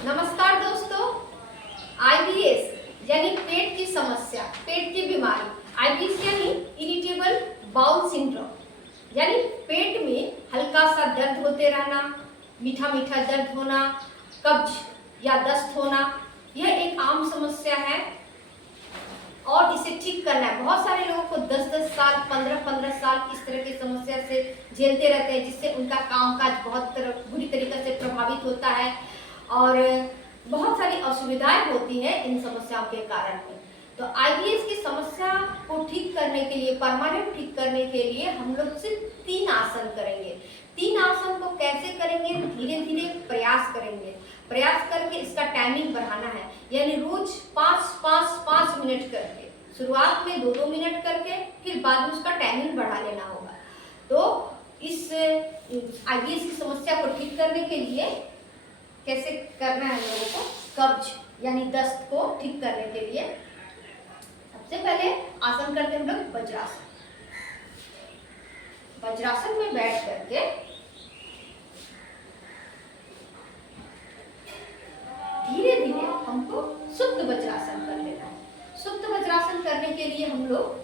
नमस्कार दोस्तों। आईबीएस यानी पेट की समस्या, पेट की बीमारी। आईबीएस यानी इरिटेबल बाउल सिंड्रोम, यानी पेट में हल्का सा दर्द होते रहना, मीठा मीठा दर्द होना, कब्ज या दस्त होना। यह एक आम समस्या है और इसे ठीक करना है। बहुत सारे लोगों को 10-10 साल, 15-15 साल इस तरह की समस्या से झेलते रहते हैं, जिससे उनका कामकाज बहुत बुरी तरीके से प्रभावित होता है और बहुत सारी असुविधाएं होती हैं इन समस्याओं के कारण में। तो आईबीएस की समस्या को ठीक करने के लिए, परमानेंट ठीक करने के लिए हम लोग सिर्फ 3 आसन करेंगे। 3 आसन को कैसे करेंगे? धीरे धीरे प्रयास करेंगे। प्रयास करके इसका टाइमिंग बढ़ाना है, यानी रोज 5-5-5 मिनट करके, शुरुआत में 2-2 मिनट करके, फिर बाद में उसका टाइमिंग बढ़ा लेना होगा। तो इस आईबीएस की समस्या को ठीक करने के लिए कैसे करना है लोगों को? कब्ज यानी दस्त को ठीक करने के लिए सबसे पहले आसन करते हैं हम लोग वज्रासन। वज्रासन में बैठ करके धीरे धीरे हमको सुप्त वज्रासन कर लेना है। सुप्त वज्रासन करने के लिए हम लोग,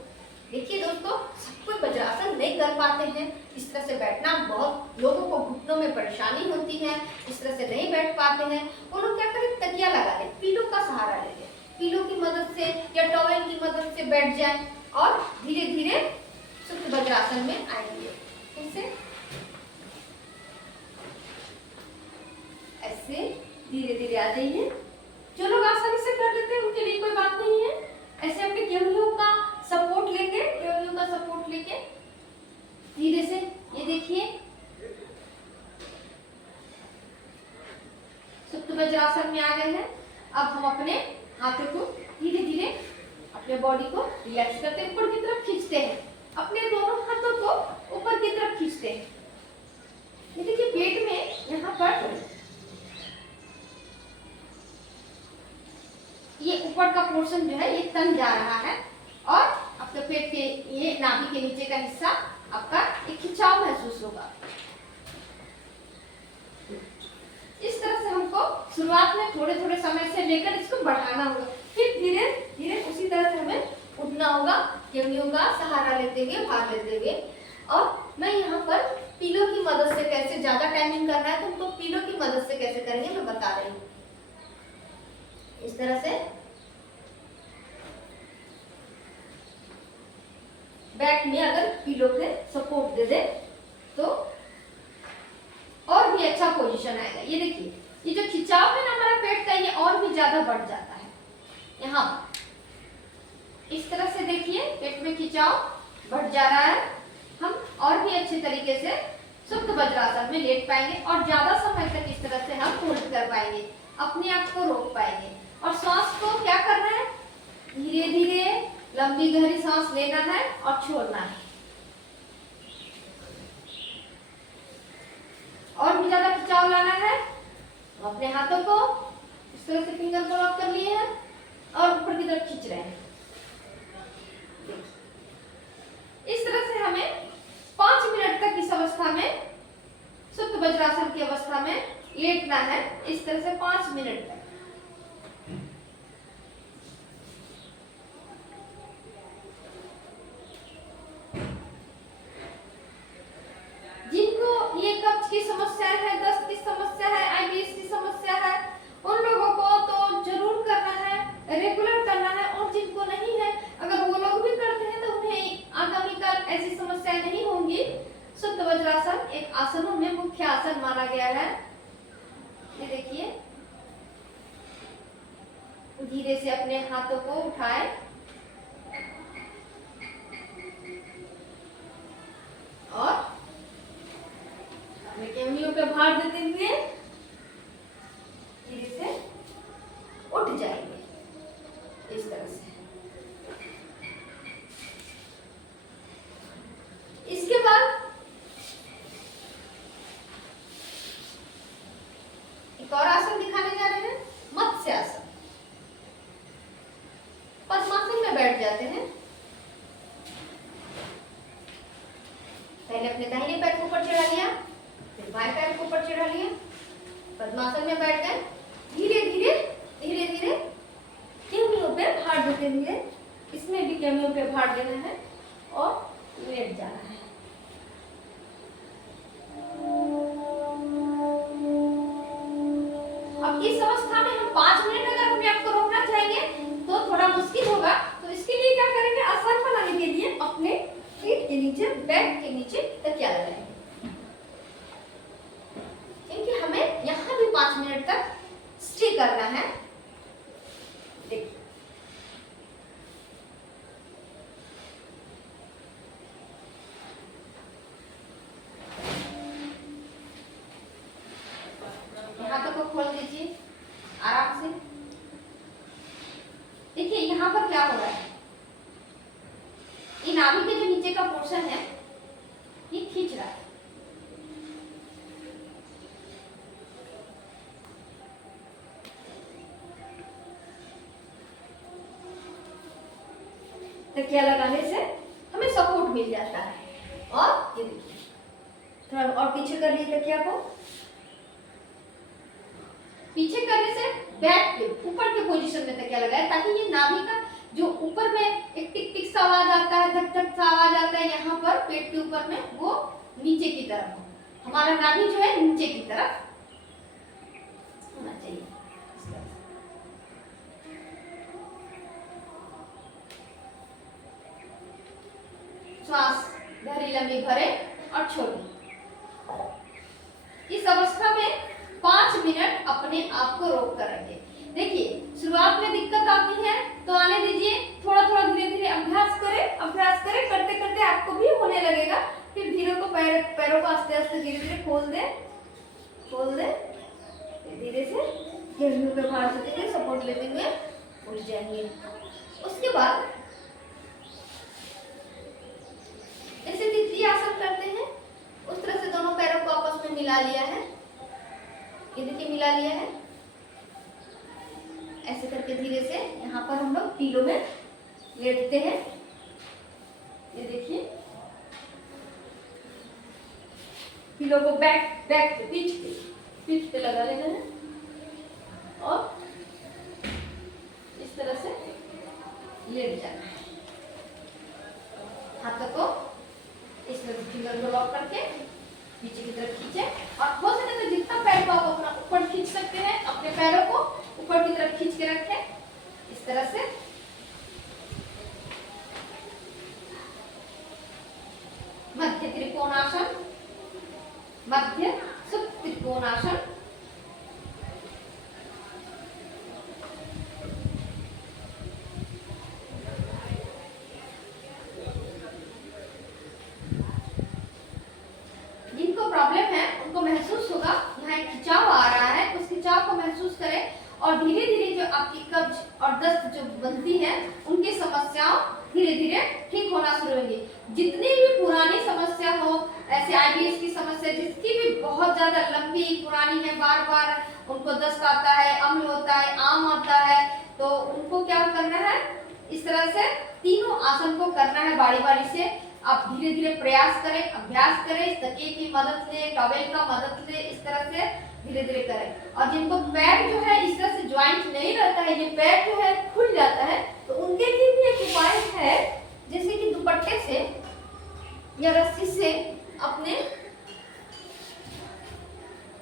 देखिए दोस्तों, सब कोई वज्रासन नहीं कर पाते हैं। इस तरह से बैठना, बहुत लोगों को घुटनों में परेशानी होती है, इस तरह से नहीं बैठ पाते हैं। वो लोग क्या करें? तकिया लगा लें, पीलो का सहारा ले लें, पीलो की मदद से या टॉवेल की मदद से बैठ जाएं और धीरे धीरे सुप्त वज्रासन में आएंगे। ऐसे ऐसे धीरे धीरे आ जाइए। जो लोग आसानी से कर लेते हैं उनके लिए कोई बात नहीं है। ऐसे अपने केवलियों का सपोर्ट लेके, केवलियों का सपोर्ट लेके धीरे से, ये देखिए, सुप्त वज्रासन में आ गए हैं। अब हम अपने हाथों को धीरे धीरे अपने बॉडी को रिलैक्स करते हैं, ऊपर की तरफ खींचते हैं। अपने दोनों हाथों को ऊपर की तरफ खींचते हैं। ये देखिए, पेट में यहाँ पर ये ऊपर का पोर्शन जो है ये तन जा रहा है और आपके पेट के ये नाभि के नीचे का हिस्सा आपका एक खिंचाव महसूस होगा। इस तरह से हमको शुरुआत में थोड़े थोड़े समय से लेकर इसको बढ़ाना होगा, फिर धीरे धीरे उसी तरह से हमें उठना होगा, केवलियों का सहारा लेते हुए, भार लेते हुए। और मैं यहाँ पर पीलो की मदद से कैसे ज्यादा टाइमिंग करना है तो हमको पीलो की मदद से कैसे करेंगे मैं बता रही हूँ। इस तरह से बैक में अगर पीलो पे सपोर्ट दे दे तो और भी अच्छा पोजीशन आएगा। ये देखिए, ये जो खिंचाव है ना हमारा पेट का, ये और भी ज्यादा बढ़ जाता है। यहाँ इस तरह से देखिए, पेट में खिंचाव बढ़ जा रहा है। हम और भी अच्छे तरीके से सुप्त वज्रासन में लेट पाएंगे और ज्यादा समय तक इस तरह से हम होल्ड कर पाएंगे, अपने आप को रोक पाएंगे। और सांस को क्या करना है? धीरे धीरे लंबी गहरी सांस लेना है और छोड़ना है। और भी ज्यादा खिंचाव लाना है। अपने हाथों को इस तरह से फिंगर को लॉक कर लिए हैं और ऊपर की तरफ खींच रहे हैं। इस तरह से हमें 5 मिनट तक इस अवस्था में, सुप्त वज्रासन की अवस्था में लेटना है। इस तरह से 5 मिनट तक। जिनको ये कब्ज की समस्या है, दस्त की समस्या है, आईबीएस की समस्या है, उन लोगों को तो जरूर करना है, रेगुलर करना है। और जिनको नहीं है, अगर वो लोग भी करते हैं तो उन्हें आगामी काल ऐसी समस्याएं नहीं होंगी। सुप्त वज्रासन एक आसनों में मुख्य आसन माना गया है। ये देखिए, धीरे से अपने हाथों को उठाए और केवलियों पे भार देते हुए धीरे से उठ जाएंगे। इस तरह से। इसके बाद एक और आसन दिखाने जा रहे हैं, मत्स्य आसन। पद्मासन में बैठ जाते हैं। पहले अपने दाहिने पैर को ऊपर चढ़ा लिया, फिर बाएं पैर को ऊपर चढ़ा लिया, पद्मासन में बैठ गए। धीरे फाड़ देना है और लेट जाना है। अब इस अवस्था में हम 5 मिनट अगर अपने आप को रोकना चाहेंगे तो थोड़ा मुश्किल होगा, तो इसके लिए क्या करेंगे, आसान बनाने के लिए अपने पीठ के नीचे, बैक के नीचे तकिया लगाएंगे, क्योंकि हमें यहाँ भी 5 मिनट तक स्टे करना है। देखिए हाथों को खोल दीजिए आराम से। देखिए यहाँ पर क्या हो रहा है, ये नाभि के जो नीचे का पोर्शन है ये खींच रहा है। तकिया लगाने से हमें सपोर्ट मिल जाता है। और ये देखिए थोड़ा और पीछे कर लिए तकिया को, पीछे करने से बैक के ऊपर के पोजीशन में तकिया लगाए, ताकि ये नाभि का जो ऊपर में एक टिक टिक सा आवाज आता है, धक धक सा आवाज आता है, यहाँ पर पेट के ऊपर में वो नीचे की तरफ हो। हमारा नाभि जो है नीचे की तरफ होना चाहिए। श्वास गहरी लंबी भरे और छोड़ें। इस अवस्था में 5 मिनट अपने आप को रोक कर रखिए। देखिए शुरुआत में दिक्कत आती है तो आने दीजिए, थोड़ा थोड़ा धीरे धीरे अभ्यास करें, करते करते आपको भी होने लगेगा। फिर धीरे को पैरों को आस्ते आस्ते धीरे धीरे खोल दे, धीरे से गिरने पे भार सकेंगे, सपोर्ट लेते हुए उठ जाएंगे। उसके बाद ऐसे तितली आसन करते हैं, उस तरह से दोनों पैरों को आपस में मिला लिया है, ये देखिए मिला लिया है। ऐसे करके धीरे से यहाँ पर हम लोग पीलो में लेटते हैं, ये देखिए पीलो को बैक पीठ पे लगा लेना है और इस तरह से लेट जाना है। हाथों को इस तरह फिंगर को लॉक करके पीछे की तरफ खींचे, और हो सके तो जितना पैर को आप अपना ऊपर खींच सकते हैं, अपने पैरों को ऊपर की तरफ खींच के रखें इस तरह से। मध्य त्रिकोणासन, मध्य सुप्त त्रिकोणासन। जिनको प्रॉब्लम है उनको महसूस होगा यहाँ एक खिंचाव आ रहा है, उस खिंचाव को महसूस करें और धीरे धीरे जो आपकी कब्ज और दस्त जो बनती है उनकी समस्याओं धीरे धीरे ठीक होना शुरू होंगी। जितनी भी पुरानी समस्या हो, ऐसे आईबीएस की समस्या जिसकी भी बहुत ज्यादा लंबी पुरानी है, बार बार उनको दस्त आता है, अम्ल होता है, आम आता है, तो उनको क्या करना है, इस तरह से तीनों आसन को करना है बारी बारी से। आप धीरे धीरे प्रयास करें, अभ्यास करें, तकिए की मदद ले, टॉवेल का मदद ले, इस तरह से धीरे धीरे करें। और जिनको पैर जो है इस तरह से ज्वाइंट नहीं रहता है, ये पैर जो है खुल जाता है, तो उनके लिए भी एक उपाय है, जैसे कि दुपट्टे से या रस्सी से अपने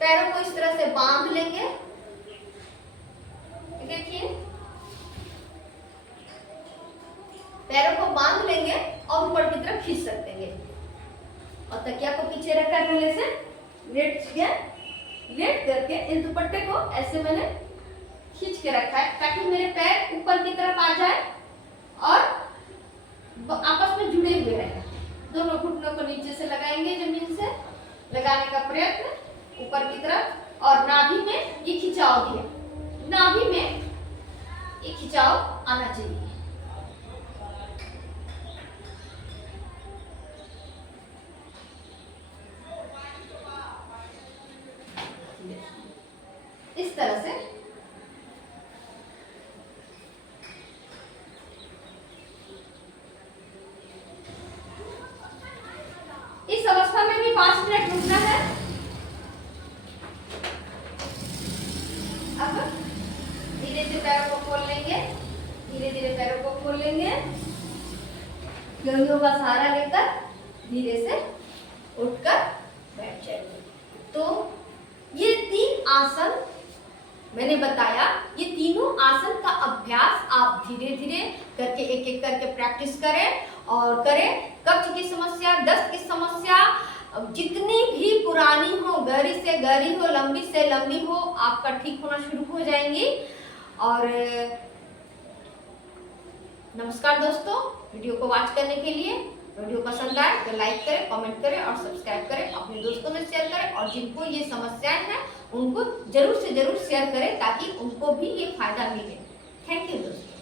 पैरों को इस तरह से बांध लेंगे। देखिए पैरों को बांध लेंगे और ऊपर की तरफ खींच सकते हैं, और तकिया को पीछे रखकर पहले से लेट करके इस दुपट्टे को ऐसे मैंने खींच के रखा है, ताकि मेरे पैर ऊपर की तरफ आ जाए और आपस में जुड़े हुए रहे। दोनों घुटनों को नीचे से लगाएंगे, जमीन से लगाने का प्रयत्न ऊपर की तरफ, और नाभि में ये खिंचाव दिया, नाभि में ये खिंचाव आना चाहिए। इस तरह से इस अवस्था में भी 5 मिनट रुकना है। अब धीरे से पैरों को खोल लेंगे, धीरे धीरे पैरों को खोल लेंगे, योनियों का सहारा लेकर धीरे से उठकर बैठ जाइए। तो ये 3 आसन मैंने बताया, ये तीनों आसन का अभ्यास आप धीरे धीरे करके एक एक करके प्रैक्टिस करें और करें। कब्ज की समस्या, दस्त की समस्या जितनी भी पुरानी हो, गहरी से गहरी हो, लंबी से लंबी हो, आपका ठीक होना शुरू हो जाएंगी। और नमस्कार दोस्तों, वीडियो को वॉच करने के लिए। वीडियो पसंद आए तो लाइक करें, कमेंट करें और सब्सक्राइब करें, अपने दोस्तों में शेयर करें और जिनको ये समस्याएं हैं उनको जरूर से जरूर शेयर करें ताकि उनको भी ये फायदा मिले। थैंक यू दोस्तों।